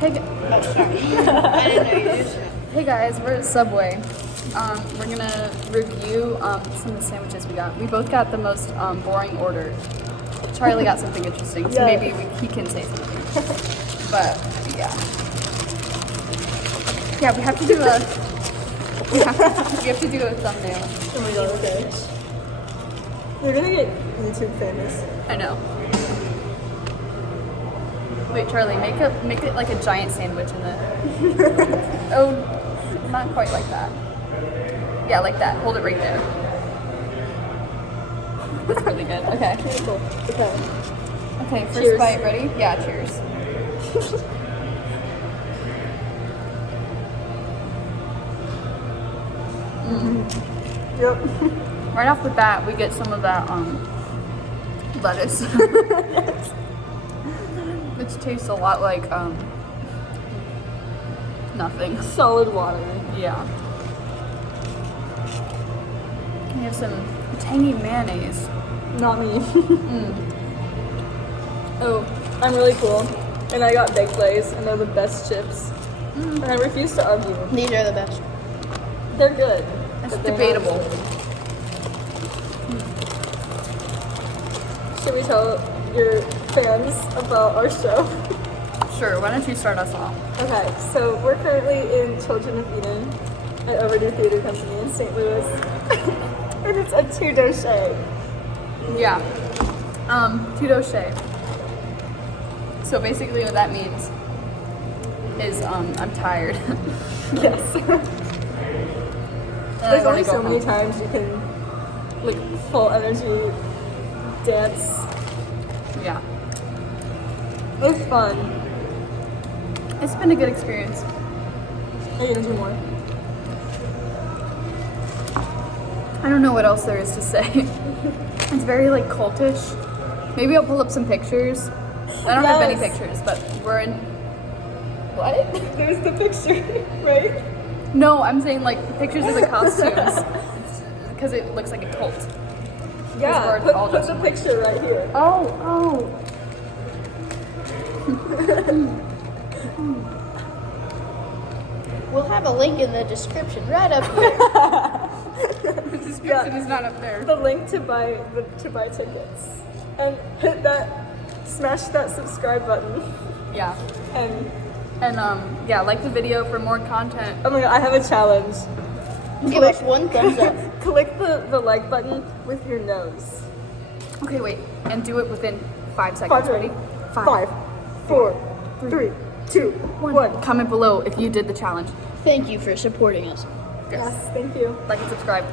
Hey, Oh, sorry. I didn't know you did that. hey guys, we're at Subway. We're gonna review some of the sandwiches we got. We both got the most boring order. Charlie got something interesting, so maybe he can say something. But yeah, we have to do a we have to do a thumbnail. Oh my god, okay. You're gonna get YouTube famous. I know. Wait, Charlie, make it like a giant sandwich in the. Oh, not quite like that. Yeah, like that. Hold it right there. That's really good. Okay. Okay, cool. Okay. Okay, first Cheers. bite. Ready? Yeah, cheers. Yep. Right off the bat, we get some of that lettuce, which tastes a lot like nothing. Solid water. Yeah. We have some tangy mayonnaise. Not me. Oh, I'm really cool. And I got baked lays, and they're the best chips. And I refuse to argue. These are the best. They're good. That's but they're not debatable. good. Should we tell your fans about our show? Sure. Why don't you start us off? Okay, so we're currently in Children of Eden at Overdue Theater Company in St. Louis. And it's a two-doche. Yeah. Tudoche. So basically, what that means is I'm tired. Yes. And I There's wanna only go so many home. times you can, like, full energy dance. Yeah. It was fun. It's been a good experience. Are you gonna do more? I don't know what else there is to say. It's very like cultish. Maybe I'll pull up some pictures. I don't have any Yes. pictures, but we're in. What? There's the picture, right? No, I'm saying like the pictures of the costumes. Because it looks like a cult. Yeah, we're all put just the white. picture right here. Oh. We'll have a link in the description right up here. The description is not up there. The link to buy tickets. And hit that, smash that subscribe button. Yeah. And, And yeah, like the video for more content. oh my god, I have a challenge. Give us one thumbs up. Click the like button with your nose. Okay, wait. And do it within 5 seconds. Ready? 5, 4, 3, 2, 1. Comment below if you did the challenge. Thank you for supporting us. Yes, thank you. Like and subscribe.